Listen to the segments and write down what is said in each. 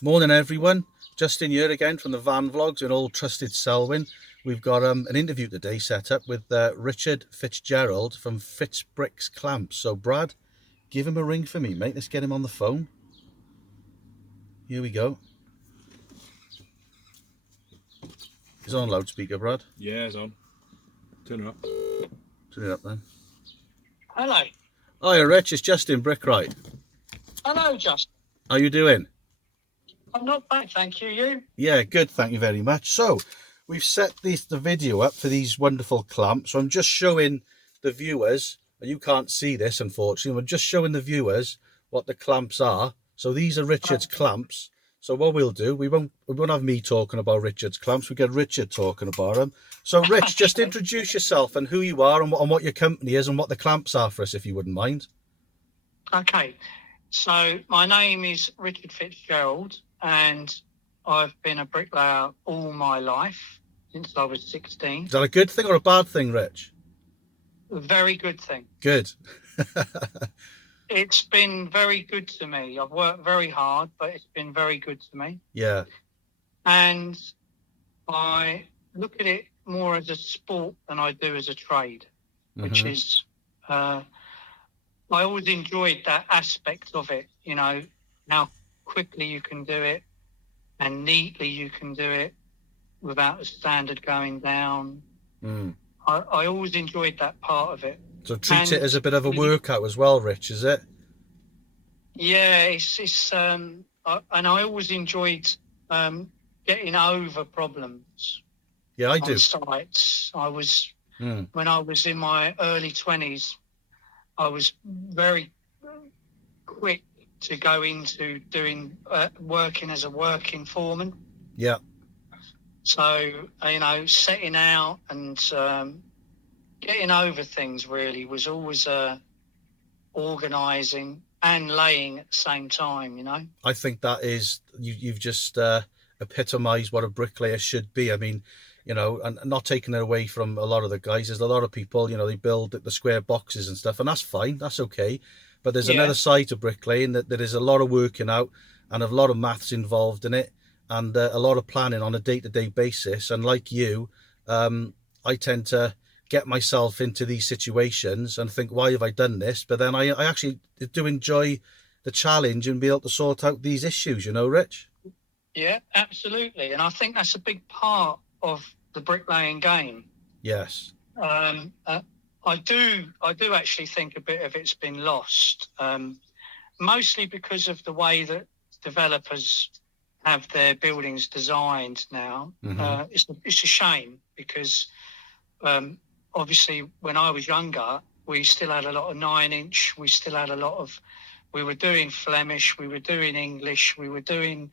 Morning, everyone. Justin here again from the Van Vlogs in Old Trusted Selwyn. We've got an interview today set up with Richard Fitzgerald from Fitzbrick's Clamps. So, Brad, give him a ring for me, mate. Let's get him on the phone. Here we go. He's on loudspeaker, Brad. Yeah, it's on. Turn it up. Turn it up then. Hello. Hiya, Rich. It's Justin Brickright. Hello, Justin. How you doing? I'm not bad, thank you. You? Yeah, good. Thank you very much. So, we've set the video up for these wonderful clamps. So I'm just showing the viewers, and you can't see this, unfortunately. I'm just showing the viewers what the clamps are. So these are Richard's clamps. So what we'll do, we won't have me talking about Richard's clamps. We get Richard talking about them. So Rich, just introduce yourself and who you are and what your company is and what the clamps are for us, if you wouldn't mind. Okay. So my name is Richard Fitzgerald, and I've been a bricklayer all my life since I was 16. Is that a good thing or a bad thing, Rich? A very good thing. Good. It's been very good to me. I've worked very hard, but it's been very good to me. Yeah. And I look at it more as a sport than I do as a trade, which is, I always enjoyed that aspect of it, you know, how quickly you can do it and neatly you can do it without the standard going down. I always enjoyed that part of it. So treat it as a bit of a workout as well, Rich, is it? Yeah, it's and I always enjoyed getting over problems. Yeah, I do. On sites. I was when I was in my early 20s, I was very quick to go into doing working as a working foreman. Yeah. So, you know, setting out and getting over things really was always organising and laying at the same time, you know. I think that is, you've just epitomised what a bricklayer should be. I mean, you know, and not taking it away from a lot of the guys. There's a lot of people, you know, they build the square boxes and stuff, and that's fine, that's okay. But there's another side to bricklaying that there is a lot of working out and a lot of maths involved in it, and a lot of planning on a day-to-day basis. And like you, I tend to get myself into these situations and think, why have I done this? But then I actually do enjoy the challenge and be able to sort out these issues, you know, Rich? Yeah, absolutely. And I think that's a big part of the bricklaying game. Yes. I do actually think a bit of it's been lost, mostly because of the way that developers have their buildings designed now. It's a shame because obviously when I was younger, we still had a lot of 9-inch. We still had we were doing Flemish, we were doing English, we were doing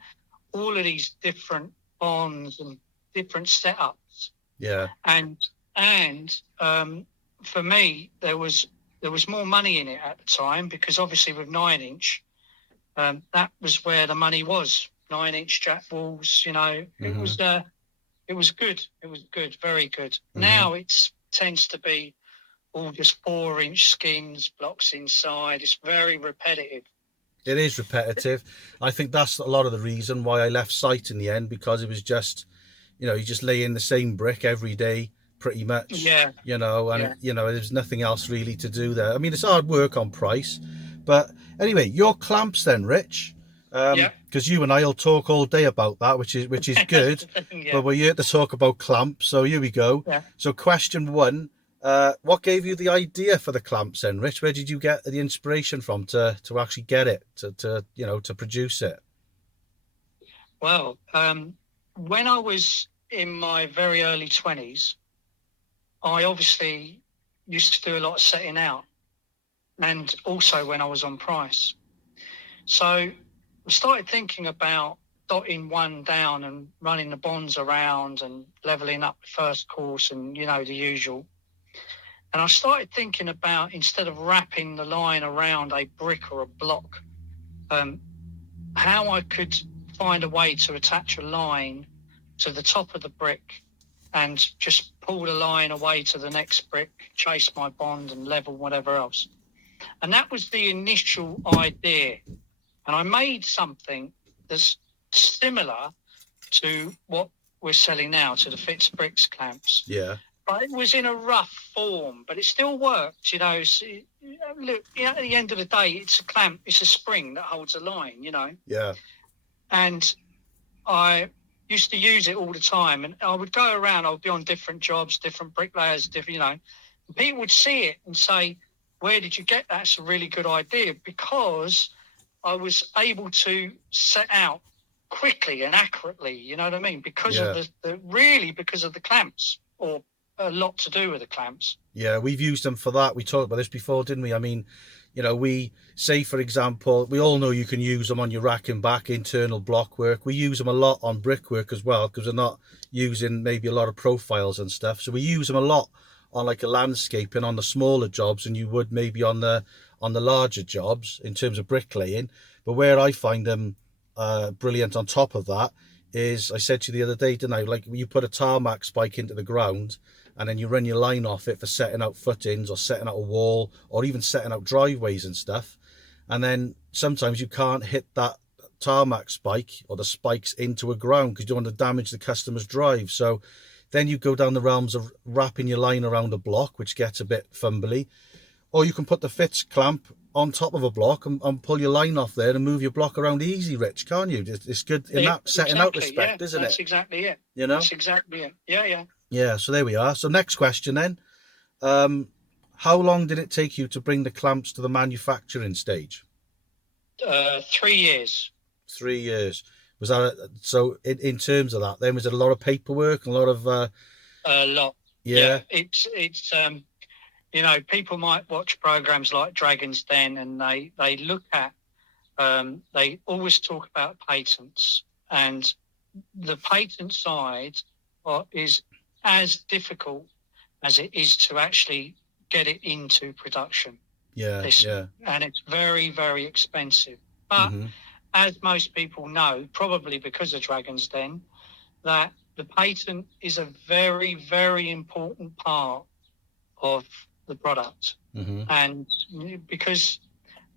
all of these different bonds and different setups. Yeah. And for me, there was more money in it at the time because obviously with 9-inch, that was where the money was. 9-inch jack walls, you know, it was good. It was good, very good. Now it tends to be all just 4-inch skins, blocks inside. It's very repetitive. It is repetitive. I think that's a lot of the reason why I left site in the end, because it was just, you know, you just lay in the same brick every day, pretty much. Yeah. You know, and, you know, there's nothing else really to do there. I mean, it's hard work on price. But anyway, your clamps then, Rich. Because you and I will talk all day about that, which is good. But we're here to talk about clamps, so here we go. So question one, what gave you the idea for the clamps then, Rich? Where did you get the inspiration from to actually get it, to you know, to produce it? Well, when I was in my very early 20s, I obviously used to do a lot of setting out, and also when I was on price. So I started thinking about dotting one down and running the bonds around and levelling up the first course and, you know, the usual. And I started thinking about, instead of wrapping the line around a brick or a block, how I could find a way to attach a line to the top of the brick and just pull the line away to the next brick, chase my bond and level whatever else. And that was the initial idea. And I made something that's similar to what we're selling now, to the Fitzbricks clamps. Yeah. But it was in a rough form, but it still worked, So, look, at the end of the day, it's a clamp, it's a spring that holds a line, Yeah. And I used to use it all the time, and I would go around. I would be on different jobs, different bricklayers, different, And people would see it and say, "Where did you get that? It's a really good idea," because I was able to set out quickly and accurately. You know what I mean? Because of because of the clamps, or a lot to do with the clamps. Yeah, we've used them for that. We talked about this before, didn't we? I mean, we say, for example, we all know you can use them on your rack and back internal block work. We use them a lot on brickwork as well, because we're not using maybe a lot of profiles and stuff. So we use them a lot on like a landscaping on the smaller jobs, and you would maybe on the larger jobs in terms of bricklaying. But where I find them brilliant on top of that is, I said to you the other day, didn't I? Like, you put a tarmac spike into the ground, and then you run your line off it for setting out footings or setting out a wall or even setting out driveways and stuff. And then sometimes you can't hit that tarmac spike or the spikes into a ground because you don't want to damage the customer's drive. So then you go down the realms of wrapping your line around a block, which gets a bit fumbly. Or you can put the Fitz clamp on top of a block and pull your line off there and move your block around easy, Rich, can't you? It's good in that setting out respect, isn't it? That's exactly it. That's exactly it. Yeah. Yeah, so there we are. So next question then. How long did it take you to bring the clamps to the manufacturing stage? 3 years. 3 years. Was that so? In terms of that, then was it a lot of paperwork, a lot of? A lot. Yeah. It's people might watch programs like Dragon's Den, and they look at they always talk about patents, and the patent side is as difficult as it is to actually get it into production. Yeah. And it's very, very expensive. But as most people know, probably because of Dragon's Den, that the patent is a very, very important part of the product. And because,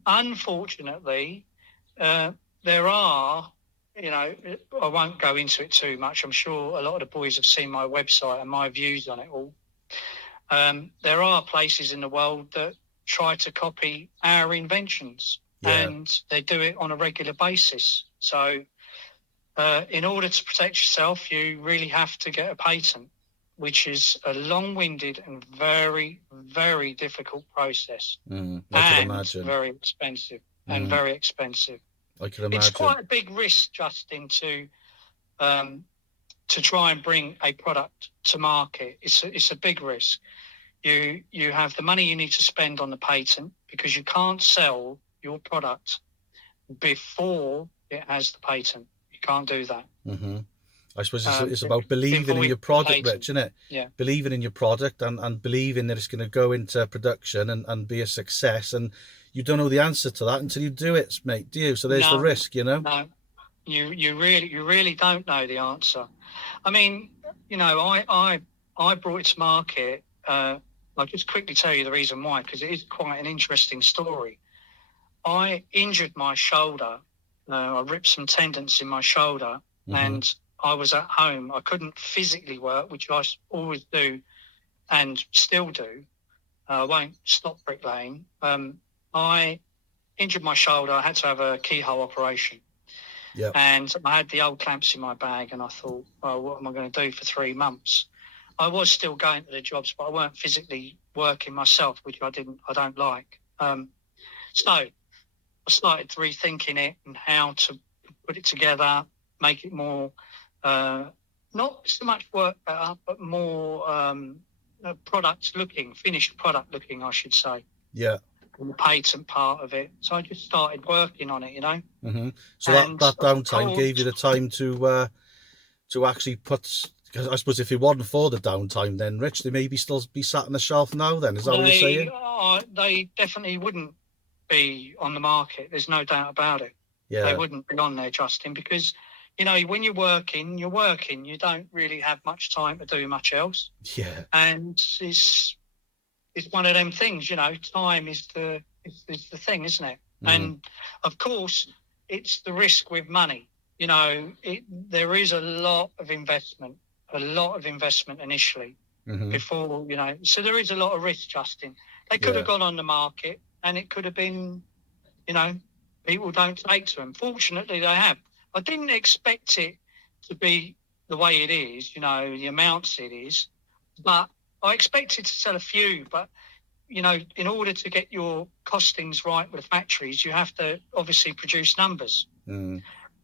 unfortunately, there are, I won't go into it too much. I'm sure a lot of the boys have seen my website and my views on it all. There are places in the world that try to copy our inventions, and they do it on a regular basis. So in order to protect yourself, you really have to get a patent, which is a long-winded and very, very difficult process. I can imagine. Very expensive. And very expensive. I can imagine. It's quite a big risk, Justin, to try and bring a product to market. It's a big risk. You have the money you need to spend on the patent, because you can't sell your product before it has the patent. You can't do that. I suppose it's about believing in your product, Rich, isn't it? Yeah. Believing in your product and believing that it's going to go into production and be a success. And you don't know the answer to that until you do it, mate, do you? So there's the risk, No, you really don't know the answer. I mean, I brought it to market. I'll just quickly tell you the reason why, because it is quite an interesting story. I injured my shoulder. I ripped some tendons in my shoulder, and I was at home. I couldn't physically work, which I always do and still do. I won't stop bricklaying. I injured my shoulder. I had to have a keyhole operation. Yep. And I had the old clamps in my bag, and I thought, well, what am I going to do for 3 months? I was still going to the jobs, but I weren't physically working myself, which I don't like. So I started rethinking it and how to put it together, make it more, not so much work better, but more finished product looking, I should say. Yeah. And the patent part of it. So I just started working on it, So that downtime gave you the time to actually put. Because I suppose if it wasn't for the downtime, then Rich, they maybe still be sat on the shelf now. Then is that what you're saying? They definitely wouldn't be on the market. There's no doubt about it. Yeah. They wouldn't be on there, Justin, because when you're working. You don't really have much time to do much else. Yeah. And it's one of them things. Time is the thing, isn't it? And of course, it's the risk with money. you know, there is a lot of investment initially before, you know, so there is a lot of risk, Justin. They could have gone on the market and it could have been, you know, people don't take to them. Fortunately, they have. I didn't expect it to be the way it is, you know, the amounts it is, but I expected to sell a few. But, you know, in order to get your costings right with the factories, you have to obviously produce numbers.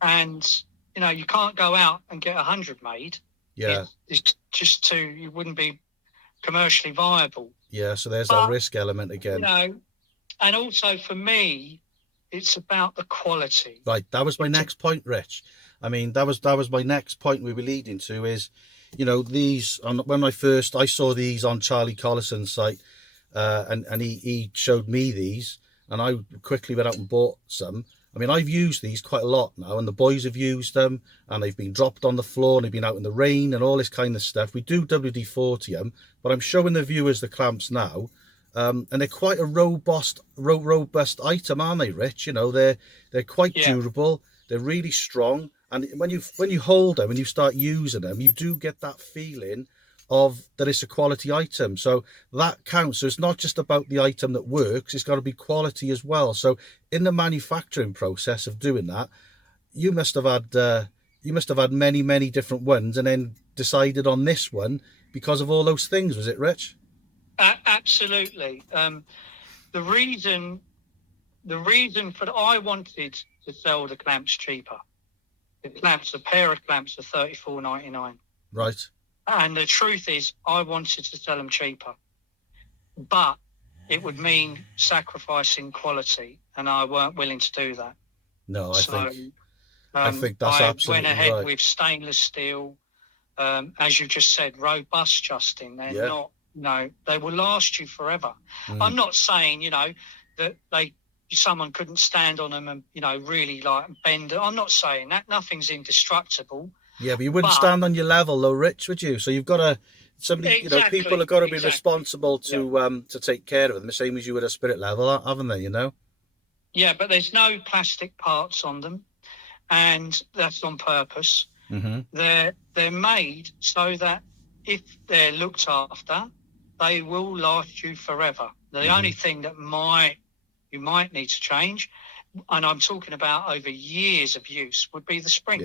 And, you know, you can't go out and get 100 made. Yeah. It's just you wouldn't be commercially viable. Yeah, so there's that risk element again. You know, and also for me, it's about the quality. Right, that was my next point, Rich. I mean, that was my next point we were leading to is, you know, these, when I saw these on Charlie Collison's site, and he showed me these, and I quickly went out and bought some. I mean, I've used these quite a lot now, and the boys have used them, and they've been dropped on the floor, and they've been out in the rain and all this kind of stuff. We do WD-40 them, but I'm showing the viewers the clamps now, and they're quite a robust item, aren't they, Rich? You know, they're quite durable, they're really strong, and when you hold them and you start using them, you do get that feeling of that it's a quality item. So that counts. So it's not just about the item that works, it's got to be quality as well. So in the manufacturing process of doing that, you must have had many different ones and then decided on this one because of all those things, was it, Rich? Absolutely. The reason for I wanted to sell the clamps cheaper. A pair of clamps are $34.99. Right. And the truth is, I wanted to sell them cheaper, but it would mean sacrificing quality, and I weren't willing to do that. No, I think that's absolutely went ahead right. with stainless steel, as you just said, robust, Justin. They're not, you know, they will last you forever. I'm not saying, you know, that someone couldn't stand on them and, you know, really like bend it. I'm not saying that. Nothing's indestructible. Yeah, but you wouldn't stand on your level though, Rich, would you? So you've got to, you know, people have got to be responsible to take care of them, the same as you would a spirit level, haven't they, you know? Yeah, but there's no plastic parts on them, and that's on purpose. They're made so that if they're looked after, they will last you forever. The only thing that you might need to change, and I'm talking about over years of use, would be the springs.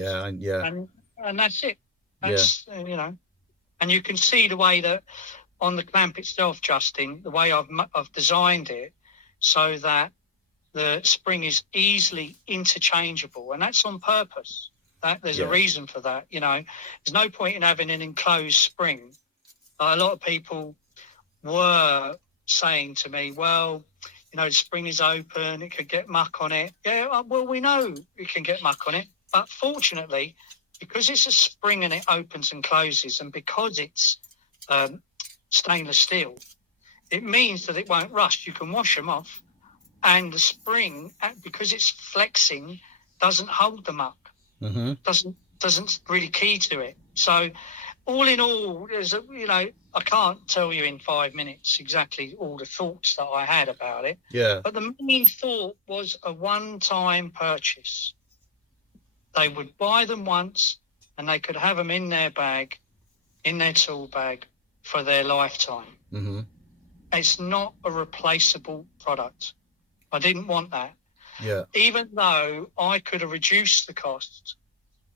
And that's it. That's, you know, and you can see the way that on the clamp itself, Justin, the way I've designed it so that the spring is easily interchangeable, and that's on purpose. That there's a reason for that. You know, there's no point in having an enclosed spring. A lot of people were saying to me, well, you know, the spring is open, it could get muck on it. Yeah, well, we know it can get muck on it, but fortunately, because it's a spring and it opens and closes, and because it's stainless steel, it means that it won't rust. You can wash them off, and the spring, because it's flexing, doesn't hold them up. Doesn't really key to it. So, all in all, you know, I can't tell you in 5 minutes exactly all the thoughts that I had about it. Yeah. But the main thought was a one-time purchase. They would buy them once and they could have them in their bag, in their tool bag for their lifetime. It's not a replaceable product. I didn't want that. Yeah. Even though I could have reduced the cost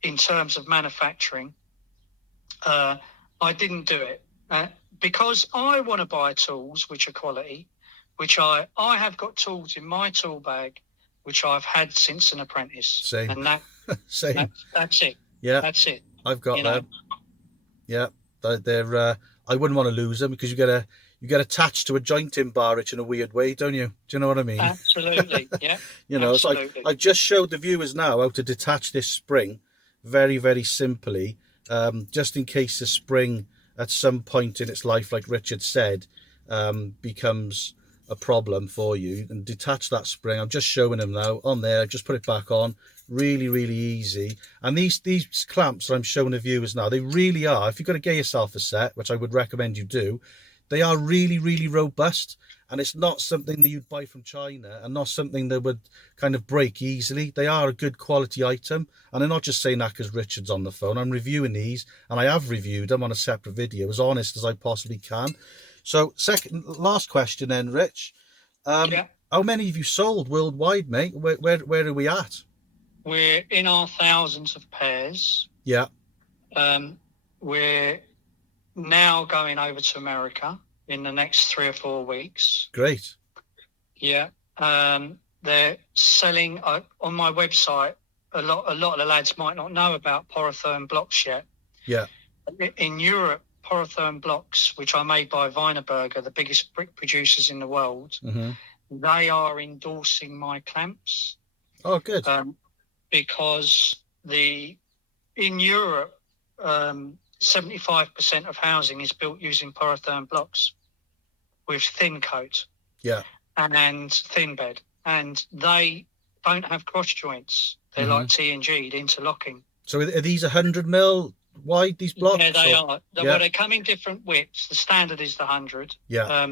in terms of manufacturing, I didn't do it because I want to buy tools which are quality, which I have got tools in my tool bag which I've had since an apprentice. Same. And that, Same. That's it. Yeah. That's it. I've got them. Yeah. They're I wouldn't want to lose them because you get attached to a jointing bar in a weird way, don't you? Do you know what I mean? Absolutely. Yeah. You know, so I just showed the viewers now how to detach this spring very, very simply, just in case the spring at some point in its life, like Richard said, becomes a problem for you, and detach that spring. I'm just showing them now on there. Just put it back on. Really, really easy. And these clamps that I'm showing the viewers now, they really are, if you're going to get yourself a set, which I would recommend you do, They are really, really robust, and it's not something that you'd buy from China, and not something that would kind of break easily. They are a good quality item, and I'm not just saying that because Richard's on the phone. I'm reviewing these, and I have reviewed them on a separate video, as honest as I possibly can. So, last question then, Rich. Yeah. How many have you sold worldwide, mate? Where are we at? We're in our thousands of pairs. Yeah. We're now going over to America in the next 3 or 4 weeks. Great. Yeah. They're selling on my website. A lot of the lads might not know about Porotherm blocks yet. Yeah. In Europe, Porotherm blocks, which are made by Wienerberger, the biggest brick producers in the world, they are endorsing my clamps. Oh, good. Because in Europe, 75% of housing is built using Porotherm blocks with thin coat, and thin bed, and they don't have cross joints. They're like T&G'd interlocking. So are these 100 mil wide, these blocks? Yeah, they are. Well, they come in different widths. The standard is the 100. Yeah.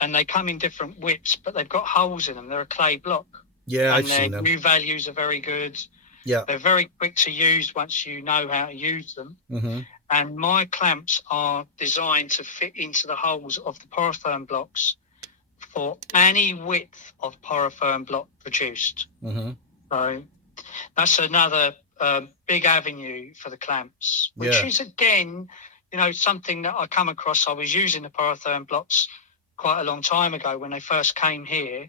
And they come in different widths, but they've got holes in them. They're a clay block. Yeah, I've seen them. And their U-values are very good. Yeah. They're very quick to use once you know how to use them. And my clamps are designed to fit into the holes of the Porotherm blocks for any width of Porotherm block produced. So that's another big avenue for the clamps, which is, again, something that I come across. I was using the Porotherm blocks quite a long time ago when they first came here.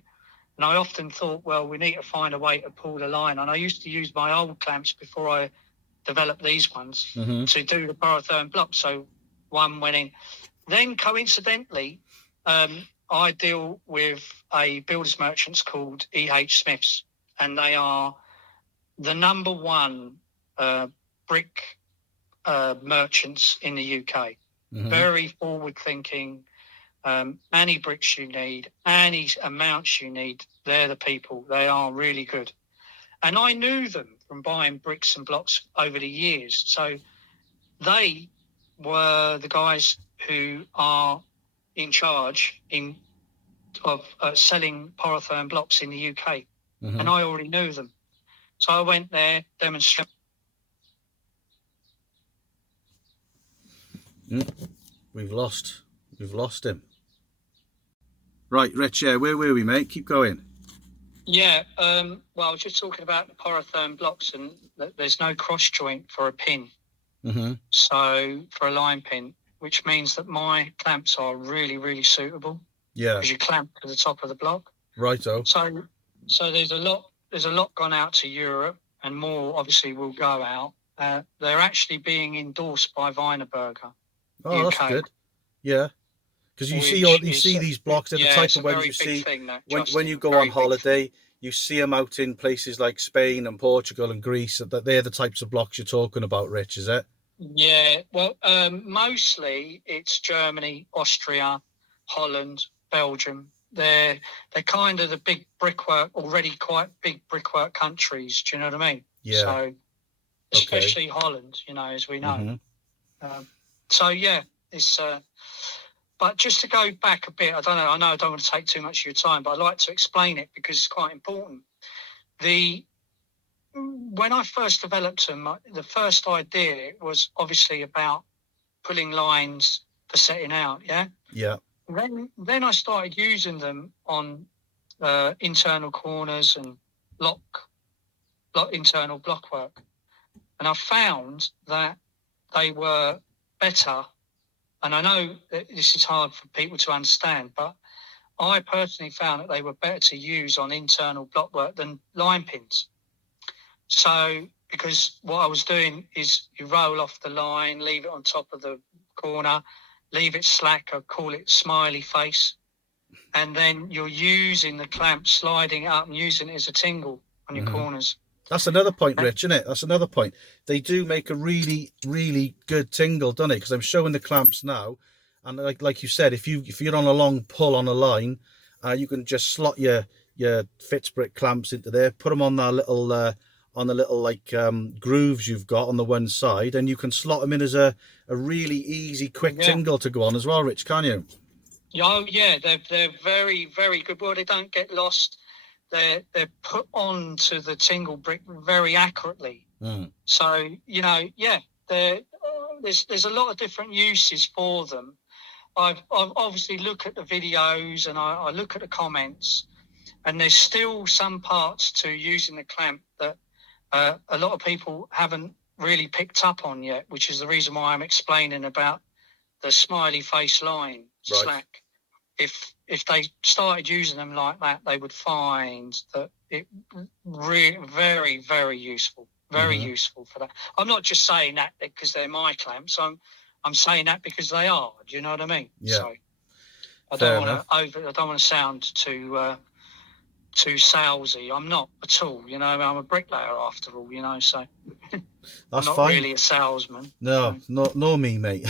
And I often thought, well, we need to find a way to pull the line. And I used to use my old clamps before I developed these ones to do the Porotherm block. So one went in. Then coincidentally, I deal with a builders merchants called E.H. Smiths, and they are the number one brick merchants in the UK. Very forward thinking. Any bricks you need, any amounts you need, they're the people. They are really good. And I knew them from buying bricks and blocks over the years. So they were the guys who are in charge of selling Porotherm blocks in the UK. And I already knew them. So I went there, demonstrated. We've lost him. Right, Rich, where were we, mate? Keep going. Yeah, well, I was just talking about the Porotherm blocks, and there's no cross joint for a pin. So for a line pin, which means that my clamps are really, really suitable. Yeah. Because you clamp to the top of the block. Righto. So there's a lot gone out to Europe, and more obviously will go out. They're actually being endorsed by Wienerberger. Oh, UK. That's good. Yeah. Because you see these blocks, they're the type of ones you see when you go on holiday. You see them out in places like Spain and Portugal and Greece. That they're the types of blocks you're talking about, Rich, is it? Yeah. Well, mostly it's Germany, Austria, Holland, Belgium. They're kind of the big brickwork, already quite big brickwork countries. Do you know what I mean? Yeah. So, especially Holland, as we know. So yeah, it's. But just to go back a bit, I know I don't want to take too much of your time, but I'd like to explain it because it's quite important. When I first developed them, the first idea was obviously about pulling lines for setting out, yeah? Yeah. Then I started using them on internal corners and internal block work. And I found that they were better. And I know that this is hard for people to understand, but I personally found that they were better to use on internal block work than line pins. So, because what I was doing is you roll off the line, leave it on top of the corner, leave it slack, I call it smiley face, and then you're using the clamp, sliding it up and using it as a tingle on your corners. That's another point, Rich, isn't it? That's another point. They do make a really, really good tingle, don't they? Because I'm showing the clamps now, and like you said, if you're on a long pull on a line, you can just slot your Fitzbrick clamps into there, put them on that little on the little like grooves you've got on the one side, and you can slot them in as a really easy, quick Yeah. tingle to go on as well, Rich, can't you? Oh yeah, they're very, very good. Well, they don't get lost. They're put onto the tingle brick very accurately. Mm. So yeah, there's a lot of different uses for them. I've obviously look at the videos and I look at the comments, and there's still some parts to using the clamp that a lot of people haven't really picked up on yet, which is the reason why I'm explaining about the smiley face line Right. slack. If they started using them like that, they would find that it really very, very useful, very useful for that. I'm not just saying that because they're my clamps. I'm saying that because they are. Do you know what I mean? Yeah. So I Fair don't want to sound too salesy. I'm not at all. I'm a bricklayer after all. So I'm That's not fine. really a salesman. No, nor me, mate.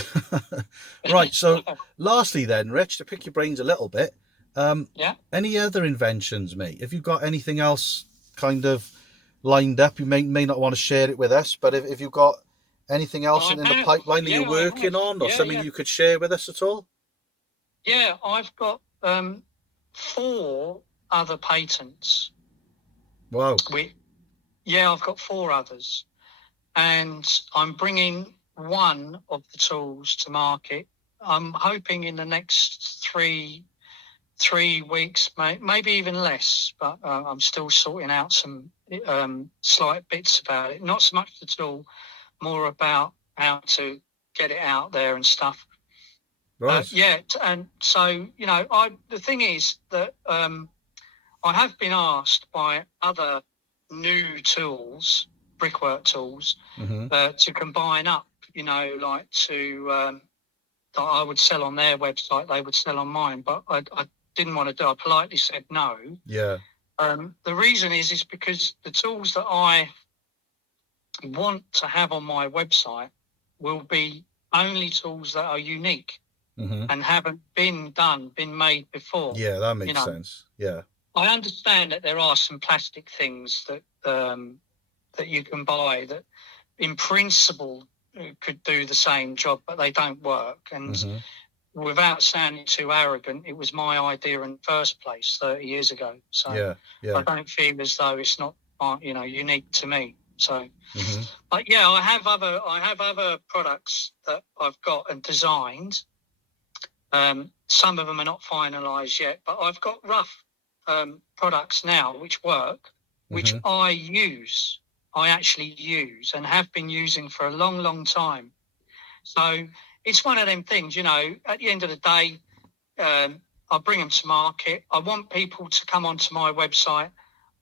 Right. So, lastly, then, Rich, to pick your brains a little bit, Yeah. any other inventions, mate? Have you got anything else kind of lined up? You may not want to share it with us, but if you've got anything else in the pipeline that you're working on, or something you could share with us at all? Yeah, I've got 4 other patents. Wow. I've got 4 others, and I'm bringing one of the tools to market. I'm hoping in the next three weeks, maybe even less, but I'm still sorting out some slight bits about it. Not so much the tool, more about how to get it out there and stuff. Right. And so the thing is that I have been asked by other new tools, brickwork tools, to combine up. Like that I would sell on their website, they would sell on mine, but I didn't want to do. I politely said no. Yeah. The reason is because the tools that I want to have on my website will be only tools that are unique. And haven't been made before. Yeah, that makes sense. Yeah. I understand that there are some plastic things that that you can buy that, in principle, could do the same job, but they don't work. And without sounding too arrogant, it was my idea in the first place 30 years ago. So I don't feel as though it's not unique to me. So, but yeah, I have other products that I've got and designed. Some of them are not finalised yet, but I've got rough products now which work, which I actually use and have been using for a long, long time. So it's one of them things, at the end of the day, I bring them to market. I want people to come onto my website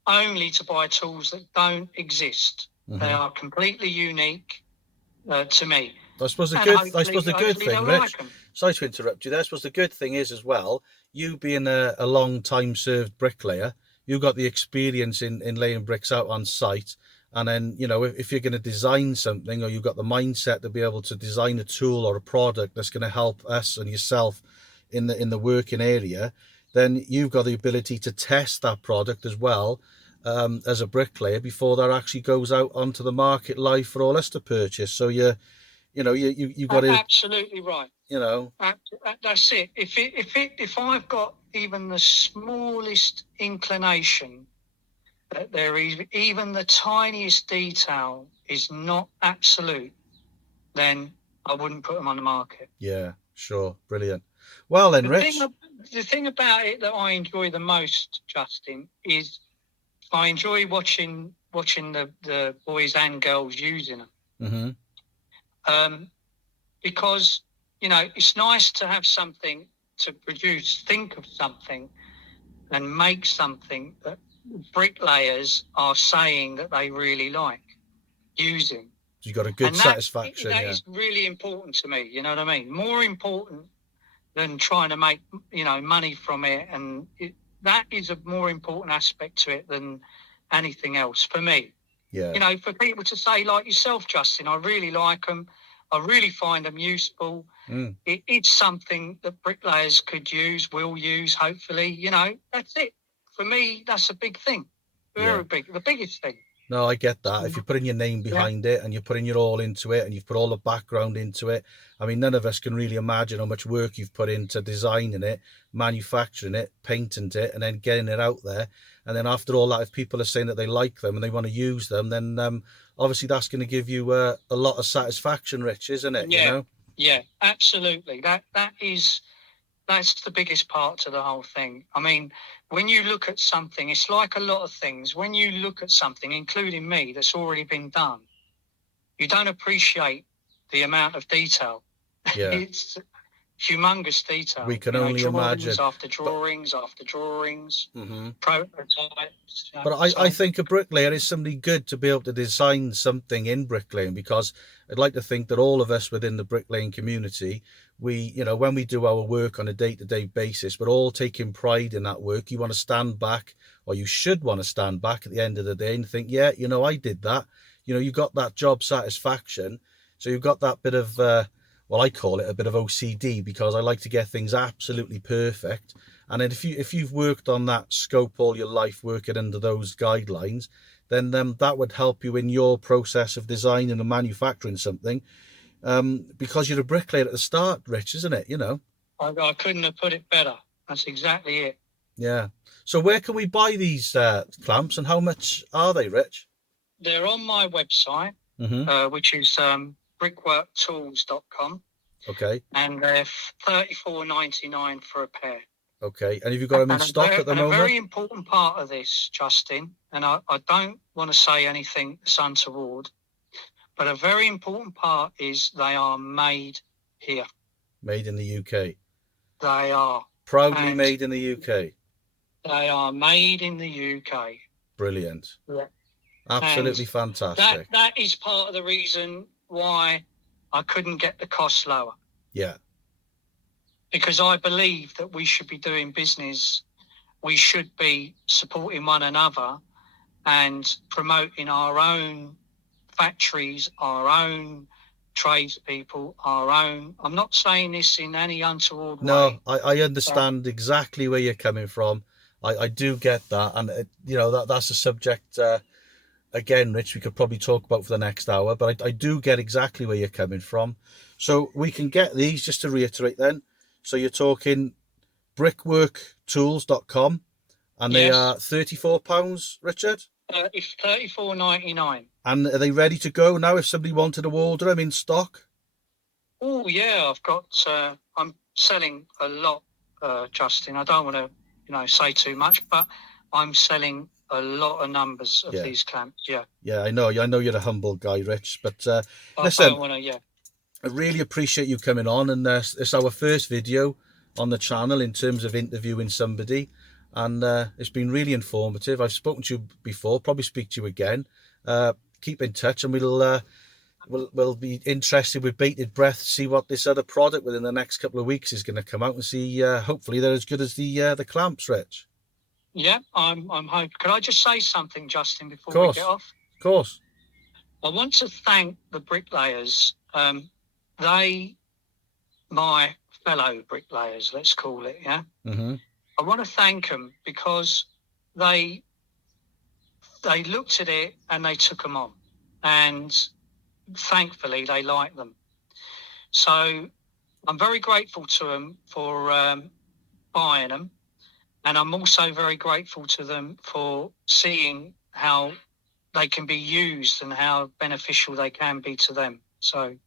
only to buy tools that don't exist. They are completely unique to me. I suppose the good thing, Rich, sorry to interrupt you there. I suppose the good thing is as well, you being a long time served bricklayer, you've got the experience in laying bricks out on site. And then, if you're going to design something, or you've got the mindset to be able to design a tool or a product that's going to help us and yourself in the working area, then you've got the ability to test that product as well as a bricklayer before that actually goes out onto the market live for all us to purchase. So you got to absolutely right. That's it. If I've got even the smallest inclination that there is even the tiniest detail is not absolute, then I wouldn't put them on the market. Yeah, sure, brilliant. Well then, Rich, the thing about it that I enjoy the most, Justin, is I enjoy watching the boys and girls using them. Because it's nice to have something to think of something and make something that bricklayers are saying that they really like using. You got a good satisfaction. That is really important to me. You know what I mean? More important than trying to make money from it, and that is a more important aspect to it than anything else for me. Yeah. For people to say like yourself, Justin, I really like them. I really find them useful. It's something that bricklayers will use, hopefully. That's it. For me, that's a big thing. Very big, the biggest thing. No, I get that. If you're putting your name Yeah, behind it and you're putting your all into it and you've put all the background into it, I mean, none of us can really imagine how much work you've put into designing it, manufacturing it, painting it, and then getting it out there. And then after all that, if people are saying that they like them and they want to use them, then obviously that's going to give you a lot of satisfaction, Rich, isn't it? You yeah, know? yeah, absolutely. That's the biggest part to the whole thing. I mean, when you look at something, it's like a lot of things. When you look at something, including me, that's already been done, you don't appreciate the amount of detail. Yeah. It's humongous We detail. can You know, only drawings imagine. after But drawings after drawings, mhm. prototypes. But I So think a bricklayer is somebody good to be able to design something in bricklaying, because I'd like to think that all of us within the bricklaying community, we, you know, when we do our work on a day-to-day basis, we're all taking pride in that work. You want to stand back, or you should want to stand back at the end of the day and think, yeah, you know, I did that. You know, you got that job satisfaction. So you've got that bit of, well, I call it a bit of OCD, because I like to get things absolutely perfect. And then if you've worked on that scope all your life, working under those guidelines, then that would help you in your process of designing and manufacturing something. Because you're a bricklayer at the start, Rich, isn't it? You know. I couldn't have put it better. That's exactly it. Yeah. So where can we buy these clamps, and how much are they, Rich? They're on my website, which is brickworktools.com, Okay. and they're $34.99 for a pair. Okay. And have you got them in stock at the And a moment? very important part of this, Justin, and I don't want to say anything that's untoward, but a very important part is they are made here. Made in the UK. They are. Proudly And made in the UK. they are made in the UK. Brilliant. Yeah. Absolutely And fantastic. that is part of the reason why I couldn't get the costs lower. Yeah. Because I believe that we should be doing business, we should be supporting one another and promoting our own factories, our own tradespeople, our own. I'm not saying this in any untoward No, way. I understand exactly where you're coming from. I do get that. And, you know, that's a subject, again, Rich, we could probably talk about for the next hour, but I do get exactly where you're coming from. So we can get these, just to reiterate then. So you're talking brickworktools.com, and they Yes. are £34, Richard? It's $34.99. And are they ready to go now if somebody wanted to order them in stock? Oh yeah, I've got. I'm selling a lot, Justin. I don't want to, say too much, but I'm selling a lot of numbers of these clamps. Yeah. Yeah, I know you're a humble guy, Rich. But I listen, don't want to. Yeah. I really appreciate you coming on, and it's our first video on the channel in terms of interviewing somebody, and it's been really informative. I've spoken to you before, probably speak to you again. Keep in touch, and we'll be interested with bated breath to see what this other product within the next couple of weeks is going to come out, and see hopefully they're as good as the clamps, Rich. Yeah, I'm hoping. Could I just say something, Justin, before we get off? Of course. I want to thank the bricklayers. My fellow bricklayers, let's call it, yeah. Mm-hmm. I want to thank them because they looked at it and they took them on, and thankfully they like them. So I'm very grateful to them for buying them, and I'm also very grateful to them for seeing how they can be used and how beneficial they can be to them. So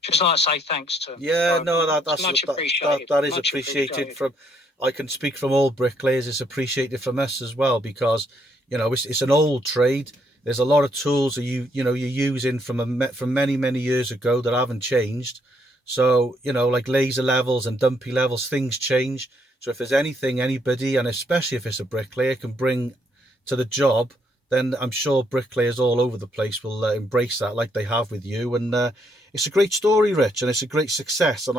just like to say thanks to them. Yeah, no, that's much appreciated. That is Much appreciated from. I can speak from all bricklayers. It's appreciated from us as well, because it's an old trade. There's a lot of tools that you're using from many years ago that haven't changed. So like laser levels and dumpy levels, things change. So if there's anything anybody, and especially if it's a bricklayer, can bring to the job, then I'm sure bricklayers all over the place will embrace that, like they have with you. And it's a great story, Rich, and it's a great success. And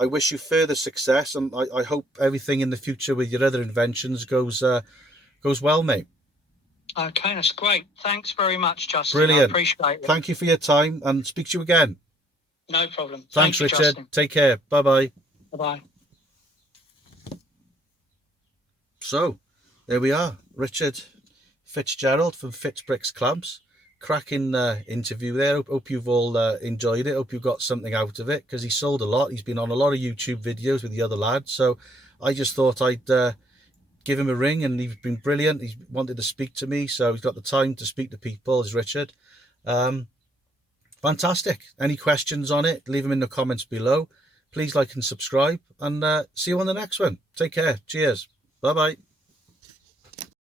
I wish you further success, and I hope everything in the future with your other inventions goes well, mate. Okay, that's great. Thanks very much, Justin. Brilliant. I appreciate it. Thank you for your time, and speak to you again. No problem. Thanks, Thank you, Richard. Justin. Take care. Bye-bye. Bye-bye. So, there we are. Richard Fitzgerald from Fitzbrick's Clamps. Cracking interview there. Hope you've all enjoyed it. Hope you got something out of it, because he sold a lot. He's been on a lot of YouTube videos with the other lads. So I just thought I'd give him a ring, and he's been brilliant. He wanted to speak to me, so he's got the time to speak to people, is Richard. Fantastic. Any questions on it, leave them in the comments below. Please like and subscribe, and see you on the next one. Take care. Cheers. Bye-bye.